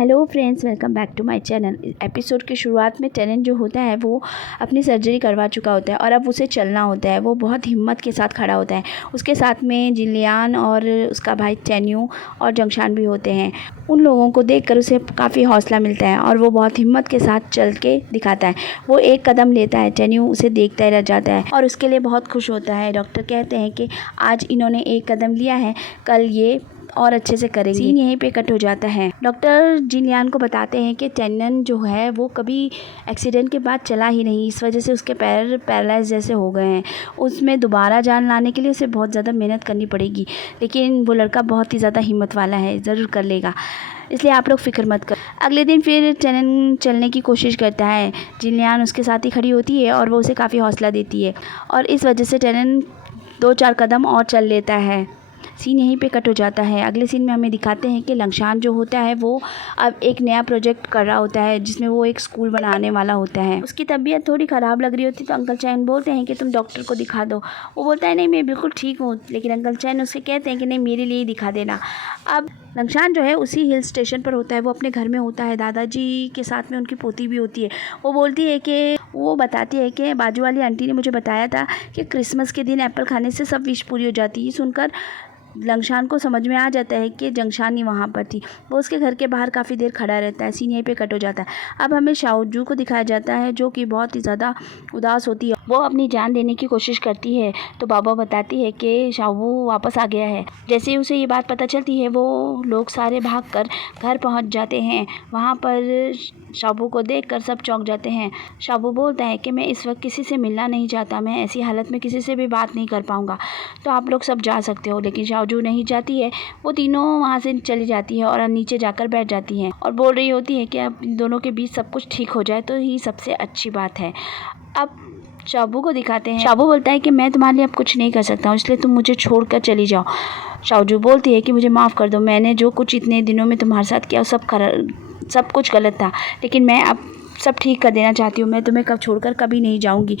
Hello friends, welcome back to my channel. Episode की शुरुआत में टेनेंट जो होता है वो अपनी सर्जरी करवा चुका होता है और अब उसे चलना होता है। वो बहुत हिम्मत के साथ खड़ा होता है। उसके साथ में जिलियान और उसका भाई टेन्यू और जंगशान भी होते हैं। उन लोगों को देखकर उसे काफ़ी हौसला मिलता है और वो बहुत हिम्मत के साथ चल के दिखाता है। वो एक कदम लेता है, टेन्यू उसे देखता ही रह जाता है और उसके लिए बहुत खुश होता है। डॉक्टर कहते हैं कि आज इन्होंने एक कदम लिया है, कल ये और अच्छे से करेंगे। सीन यहीं पे कट हो जाता है। डॉक्टर जिलियान को बताते हैं कि टेनेंट जो है वो कभी एक्सीडेंट के बाद चला ही नहीं, इस वजह से उसके पैर पैरालाइज जैसे हो गए हैं। उसमें दोबारा जान लाने के लिए उसे बहुत ज़्यादा मेहनत करनी पड़ेगी, लेकिन वो लड़का बहुत ही ज़्यादा हिम्मत वाला है, ज़रूर कर लेगा, इसलिए आप लोग फिक्र मत कर। अगले दिन फिर टेनेंट चलने की कोशिश करता है। जिलियान उसके साथ ही खड़ी होती है और वो उसे काफ़ी हौसला देती है और इस वजह से टेनेंट 2-4 कदम और चल लेता है। सीन यहीं पे कट हो जाता है। अगले सीन में हमें दिखाते हैं कि लंगशान जो होता है वो अब एक नया प्रोजेक्ट कर रहा होता है जिसमें वो एक स्कूल बनाने वाला होता है। उसकी तबीयत थोड़ी ख़राब लग रही होती तो अंकल चैन बोलते हैं कि तुम डॉक्टर को दिखा दो। वो बोलता है नहीं, मैं बिल्कुल ठीक हूँ, लेकिन अंकल चैन उससे कहते हैं कि नहीं, मेरे लिए ही दिखा देना। अब लंगशान जो है उसी हिल स्टेशन पर होता है, वो अपने घर में होता है। दादाजी के साथ में उनकी पोती भी होती है। वो बताती है कि बाजू वाली आंटी ने मुझे बताया था कि क्रिसमस के दिन एप्पल खाने से सब विश पूरी हो जाती है। ये सुनकर लंगशान को समझ में आ जाता है कि जंगशान ही वहाँ पर थी। वो उसके घर के बाहर काफ़ी देर खड़ा रहता है। सीन यहीं पे कट हो जाता है। अब हमें शाओजू को दिखाया जाता है जो कि बहुत ही ज़्यादा उदास होती है। वो अपनी जान देने की कोशिश करती है तो बाबा बताती है कि शाओबू वापस आ गया है। जैसे ही उसे ये बात पता चलती है वो लोग सारे भागकर घर पहुँच जाते हैं। वहाँ पर शाओबू को देखकर सब चौंक जाते हैं। शाओबू बोलता है कि मैं इस वक्त किसी से मिलना नहीं चाहता, मैं ऐसी हालत में किसी से भी बात नहीं कर पाऊँगा, तो आप लोग सब जा सकते हो। लेकिन शाओजू नहीं जाती है। वो तीनों वहाँ से चली जाती है और नीचे जाकर बैठ जाती हैं और बोल रही होती है कि अब इन दोनों के बीच सब कुछ ठीक हो जाए तो ही सबसे अच्छी बात है। अब शाओबू को दिखाते हैं। शाओबू बोलता है कि मैं तुम्हारे लिए अब कुछ नहीं कर सकता हूँ, इसलिए तुम मुझे छोड़कर चली जाओ। शाओजू बोलती है कि मुझे माफ़ कर दो, मैंने जो कुछ इतने दिनों में तुम्हारे साथ किया सब कुछ गलत था, लेकिन मैं अब सब ठीक कर देना चाहती हूँ। मैं तुम्हें कब छोड़कर कभी नहीं जाऊँगी।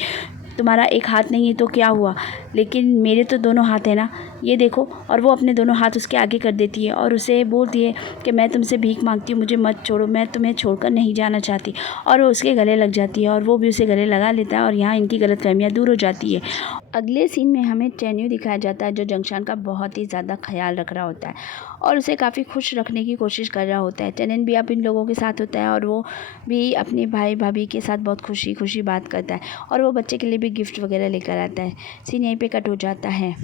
तुम्हारा एक हाथ नहीं है तो क्या हुआ, लेकिन मेरे तो दोनों हाथ हैं ना, ये देखो। और वो अपने दोनों हाथ उसके आगे कर देती है और उसे बोलती है कि मैं तुमसे भीख मांगती हूँ, मुझे मत छोड़ो, मैं तुम्हें छोड़कर नहीं जाना चाहती। और वो उसके गले लग जाती है और वो भी उसे गले लगा लेता है और यहाँ इनकी गलतफहमियाँ दूर हो जाती है। अगले सीन में हमें टेन्यू दिखाया जाता है जो जंगशान का बहुत ही ज़्यादा ख्याल रख रहा होता है और उसे काफ़ी खुश रखने की कोशिश कर रहा होता है। टेनेंट भी अब इन लोगों के साथ होता है और वो भी अपने भाई भाभी के साथ बहुत खुशी खुशी बात करता है और वो बच्चे के लिए भी गिफ्ट वगैरह लेकर आता है। सीन यहीं पे कट हो जाता है।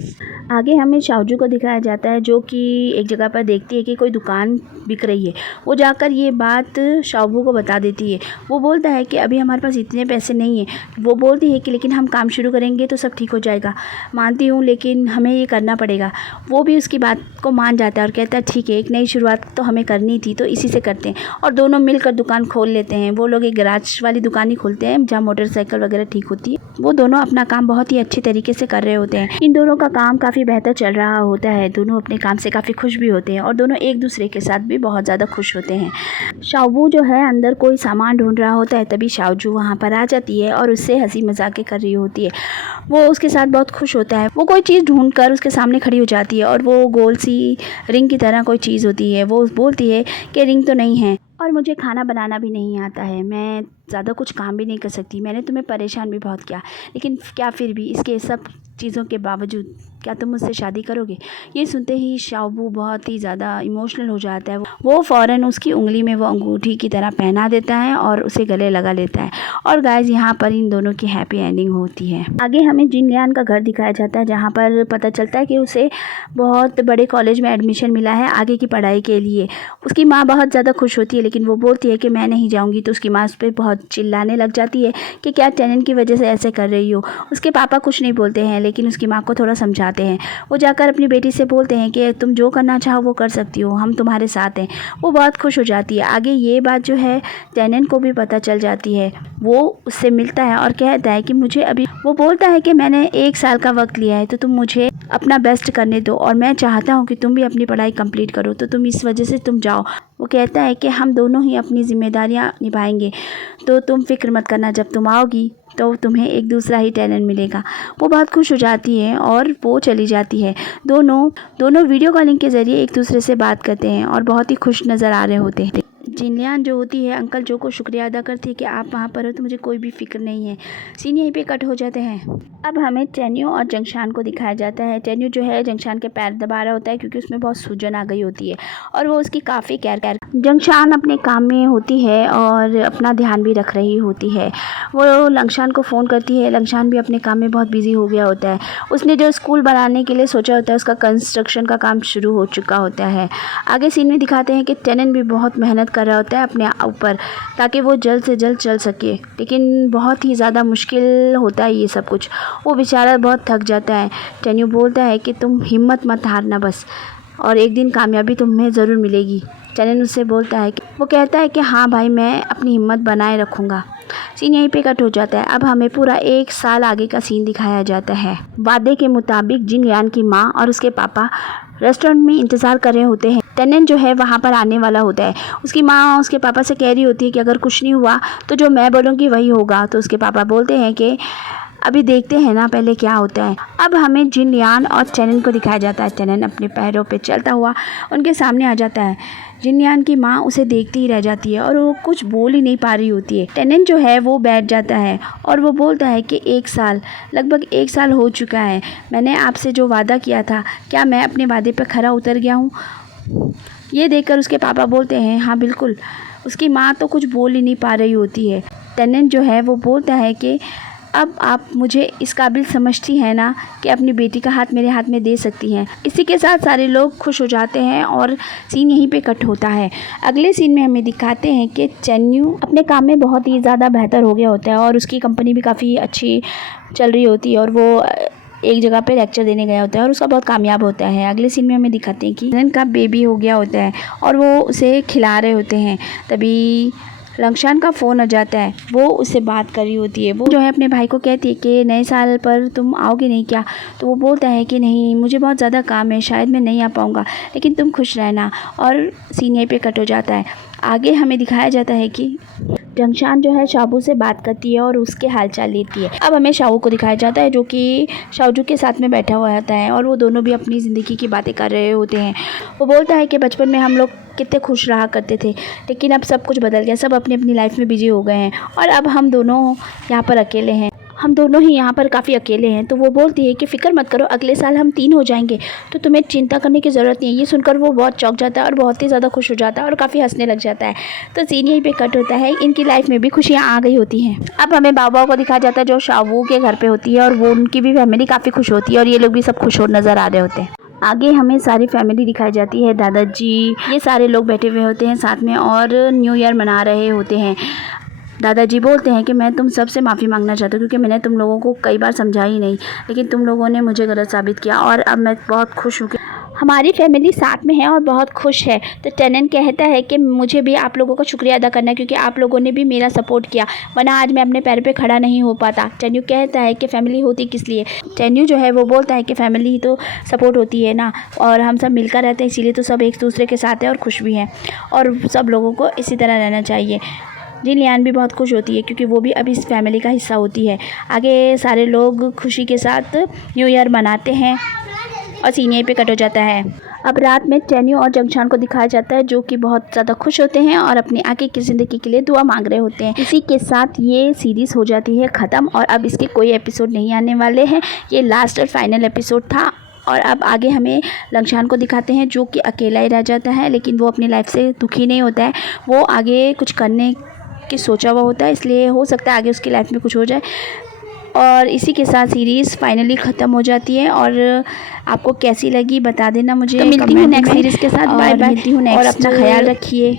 आगे हमें शाओजू को दिखाया जाता है जो कि एक जगह पर देखती है कि कोई दुकान बिक रही है। वो जाकर ये बात शाओबू को बता देती है। वो बोलता है कि अभी हमारे पास इतने पैसे नहीं हैं। वो बोलती है कि लेकिन हम काम शुरू करेंगे तो सब ठीक हो जाएगा। मानती हूँ, लेकिन हमें ये करना पड़ेगा। वो भी उसकी बात को मान जाता है और कहता है ठीक है, एक नई शुरुआत तो हमें करनी थी तो इसी से करते हैं। और दोनों मिलकर दुकान खोल लेते हैं। वो लोग एक गैराज वाली दुकान ही खोलते हैं जहाँ मोटरसाइकिल वगैरह ठीक होती है। वो दोनों अपना काम बहुत ही अच्छे तरीके से कर रहे होते हैं। इन दोनों का काम काफ़ी बेहतर चल रहा होता है। दोनों अपने काम से काफ़ी खुश भी होते हैं और दोनों एक दूसरे के साथ भी बहुत ज़्यादा खुश होते हैं। शाओबू जो है अंदर कोई सामान ढूंढ रहा होता है, तभी शाओजू वहाँ पर आ जाती है और उससे हंसी मजाक कर रही होती है। वो उसके साथ बहुत खुश होता है। वो कोई चीज़ ढूंढकर उसके सामने खड़ी हो जाती है और वो गोल सी रिंग की तरह कोई चीज़ होती है। वो बोलती है कि रिंग तो नहीं है और मुझे खाना बनाना भी नहीं आता है, मैं ज़्यादा कुछ काम भी नहीं कर सकती, मैंने तुम्हें परेशान भी बहुत किया, लेकिन क्या फिर भी इसके सब चीज़ों के बावजूद क्या तुम मुझसे शादी करोगे। ये सुनते ही शाओबू बहुत ही ज़्यादा इमोशनल हो जाता है। वो फ़ौरन उसकी उंगली में वो अंगूठी की तरह पहना देता है और उसे गले लगा लेता है। और गाइस, यहाँ पर इन दोनों की हैप्पी एंडिंग होती है। आगे हमें जिलियान का घर दिखाया जाता है जहाँ पर पता चलता है कि उसे बहुत बड़े कॉलेज में एडमिशन मिला है आगे की पढ़ाई के लिए। उसकी माँ बहुत ज़्यादा खुश होती है, लेकिन वो बोलती है कि मैं नहीं जाऊँगी। तो उसकी माँ उस पर बहुत चिल्लाने लग जाती है कि क्या टेनेंट की वजह से ऐसे कर रही हो। उसके पापा कुछ नहीं बोलते हैं, लेकिन उसकी माँ को थोड़ा समझाते हैं। वो जाकर अपनी बेटी से बोलते हैं कि तुम जो करना चाहो वो कर सकती हो, हम तुम्हारे साथ हैं। वो बहुत खुश हो जाती है। आगे ये बात जो है टेनेंट को भी पता चल जाती है। वो उससे मिलता है और कहता है कि मुझे अभी, वो बोलता है कि मैंने 1 साल का वक्त लिया है तो तुम मुझे अपना बेस्ट करने दो और मैं चाहता हूँ कि तुम भी अपनी पढ़ाई कंप्लीट करो, तो तुम इस वजह से तुम जाओ। वो कहता है कि हम दोनों ही अपनी जिम्मेदारियाँ निभाएंगे, तो तुम फिक्र मत करना, जब तुम आओगी तो तुम्हें एक दूसरा ही टेनेंट मिलेगा। वो बहुत खुश हो जाती है और वो चली जाती है। दोनों वीडियो कॉलिंग के ज़रिए एक दूसरे से बात करते हैं और बहुत ही खुश नज़र आ रहे होते हैं। जिनलियान जो होती है अंकल जो को शुक्रिया अदा करती है कि आप वहाँ पर हो तो मुझे कोई भी फिक्र नहीं है। सीन यहीं पे कट हो जाते हैं। अब हमें टेन्यू और जंगशान को दिखाया जाता है। टेन्यू जो है जंगशान के पैर दबा रहा होता है क्योंकि उसमें बहुत सूजन आ गई होती है और वो उसकी काफ़ी केयर जंगशान अपने काम में होती है और अपना ध्यान भी रख रही होती है। वो लंगशान को फ़ोन करती है। लंगशान भी अपने काम में बहुत बिजी हो गया होता है। उसने जो स्कूल बनाने के लिए सोचा होता है उसका कंस्ट्रक्शन का काम शुरू हो चुका होता है। आगे सीन में दिखाते हैं कि टेनन भी बहुत मेहनत कर रहा होता है अपने ऊपर ताकि वो जल्द से जल्द चल सके, लेकिन बहुत ही ज़्यादा मुश्किल होता है ये सब कुछ। वो बेचारा बहुत थक जाता है। टेन्यू बोलता है कि तुम हिम्मत मत हारना बस, और एक दिन कामयाबी तुम्हें ज़रूर मिलेगी। टेनन उससे बोलता है कि वो कहता है कि हाँ भाई मैं अपनी हिम्मत बनाए रखूँगा। सीन यहीं पे कट हो जाता है। अब हमें पूरा 1 साल आगे का सीन दिखाया जाता है। वादे के मुताबिक जिनलियान की माँ और उसके पापा रेस्टोरेंट में इंतज़ार कर रहे होते हैं। टेनन जो है वहाँ पर आने वाला होता है। उसकी माँ उसके पापा से कह रही होती है कि अगर कुछ नहीं हुआ तो जो मैं बोलूँगी वही होगा। तो उसके पापा बोलते हैं कि अभी देखते हैं ना पहले क्या होता है। अब हमें जिनलियान और टेनन को दिखाया जाता है। टेनन अपने पैरों पे चलता हुआ उनके सामने आ जाता है। जिनलियान की माँ उसे देखती ही रह जाती है और वो कुछ बोल ही नहीं पा रही होती है। टेनन जो है वो बैठ जाता है और वो बोलता है कि 1 साल, लगभग 1 साल हो चुका है। मैंने आपसे जो वादा किया था, क्या मैं अपने वादे पर खरा उतर गया हूँ? ये देखकर उसके पापा बोलते हैं हाँ बिल्कुल। उसकी माँ तो कुछ बोल ही नहीं पा रही होती है। टेनन जो है वो बोलता है कि अब आप मुझे इस काबिल समझती हैं ना कि अपनी बेटी का हाथ मेरे हाथ में दे सकती हैं। इसी के साथ सारे लोग खुश हो जाते हैं और सीन यहीं पे कट होता है। अगले सीन में हमें दिखाते हैं कि टेन्यू अपने काम में बहुत ही ज़्यादा बेहतर हो गया होता है और उसकी कंपनी भी काफ़ी अच्छी चल रही होती है और वो एक जगह पे लेक्चर देने गया होता है और उसका बहुत कामयाब होता है। अगले सीन में हमें दिखाते हैं कि टेनन का बेबी हो गया होता है और वो उसे खिला रहे होते हैं। तभी लंगशान का फ़ोन आ जाता है। वो उससे बात कर रही होती है। वो जो है अपने भाई को कहती है कि नए साल पर तुम आओगे नहीं क्या? तो वो बोलता है कि नहीं, मुझे बहुत ज़्यादा काम है, शायद मैं नहीं आ पाऊँगा, लेकिन तुम खुश रहना। और सीन यहीं पे कट हो जाता है। आगे हमें दिखाया जाता है कि जंगशान जो है शाबू से बात करती है और उसके हालचाल लेती है। अब हमें शाबू को दिखाया जाता है जो कि शाओजू के साथ में बैठा हुआ होता है और वो दोनों भी अपनी ज़िंदगी की बातें कर रहे होते हैं। वो बोलता है कि बचपन में हम लोग कितने खुश रहा करते थे, लेकिन अब सब कुछ बदल गया, सब अपनी अपनी लाइफ में बिजी हो गए हैं और अब हम दोनों यहाँ पर अकेले हैं, हम दोनों ही यहाँ पर काफ़ी अकेले हैं। तो वो बोलती है कि फ़िक्र मत करो, अगले साल हम 3 हो जाएंगे, तो तुम्हें चिंता करने की ज़रूरत नहीं है। ये सुनकर वो बहुत चौंक जाता है और बहुत ही ज़्यादा खुश हो जाता है और काफ़ी हंसने लग जाता है। तो सीन यहीं पे कट होता है। इनकी लाइफ में भी खुशियाँ आ गई होती हैं। अब हमें बाबा को दिखाया जाता है जो शावू के घर पर होती है और वो उनकी भी फैमिली काफ़ी खुश होती है और ये लोग भी सब खुश हो नज़र आ रहे होते हैं। आगे हमें सारी फैमिली दिखाई जाती है। दादाजी, ये सारे लोग बैठे हुए होते हैं साथ में और न्यू ईयर मना रहे होते हैं। दादाजी बोलते हैं कि मैं तुम सबसे माफ़ी मांगना चाहता हूँ क्योंकि मैंने तुम लोगों को कई बार समझा ही नहीं, लेकिन तुम लोगों ने मुझे गलत साबित किया और अब मैं बहुत खुश हूँ कि हमारी फैमिली साथ में है और बहुत खुश है। तो टेनन कहता है कि मुझे भी आप लोगों का शुक्रिया अदा करना है क्योंकि आप लोगों ने भी मेरा सपोर्ट किया, वरना आज मैं अपने पैर पे खड़ा नहीं हो पाता। टेन्यू कहता है कि फ़ैमिली होती किस लिए? टेन्यू जो है वो बोलता है कि फ़ैमिली ही तो सपोर्ट होती है ना, और हम सब मिलकर रहते हैं, इसीलिए तो सब एक दूसरे के साथ है और खुश भी हैं और सब लोगों को इसी तरह रहना चाहिए। जिनलियान भी बहुत खुश होती है क्योंकि वो भी अब इस फैमिली का हिस्सा होती है। आगे सारे लोग खुशी के साथ न्यू ईयर मनाते हैं और सीन यहीं पे कट हो जाता है। अब रात में टेन्यू और जंगशान को दिखाया जाता है जो कि बहुत ज़्यादा खुश होते हैं और अपनी आगे की ज़िंदगी के लिए दुआ मांग रहे होते हैं। इसी के साथ ये सीरीज़ हो जाती है ख़त्म और अब इसके कोई एपिसोड नहीं आने वाले हैं। ये लास्ट और फाइनल एपिसोड था और अब आगे हमें लंगशान को दिखाते हैं जो कि अकेला ही रह जाता है, लेकिन वो अपनी लाइफ से दुखी नहीं होता है। वो आगे कुछ करने की सोचा हुआ होता है, इसलिए हो सकता है आगे उसकी लाइफ में कुछ हो जाए। और इसी के साथ सीरीज़ फाइनली ख़त्म हो जाती है और आपको कैसी लगी बता देना मुझे। तो मिलती हूँ नेक्स्ट सीरीज़ के साथ। बाय बाय और अपना ख्याल रखिए।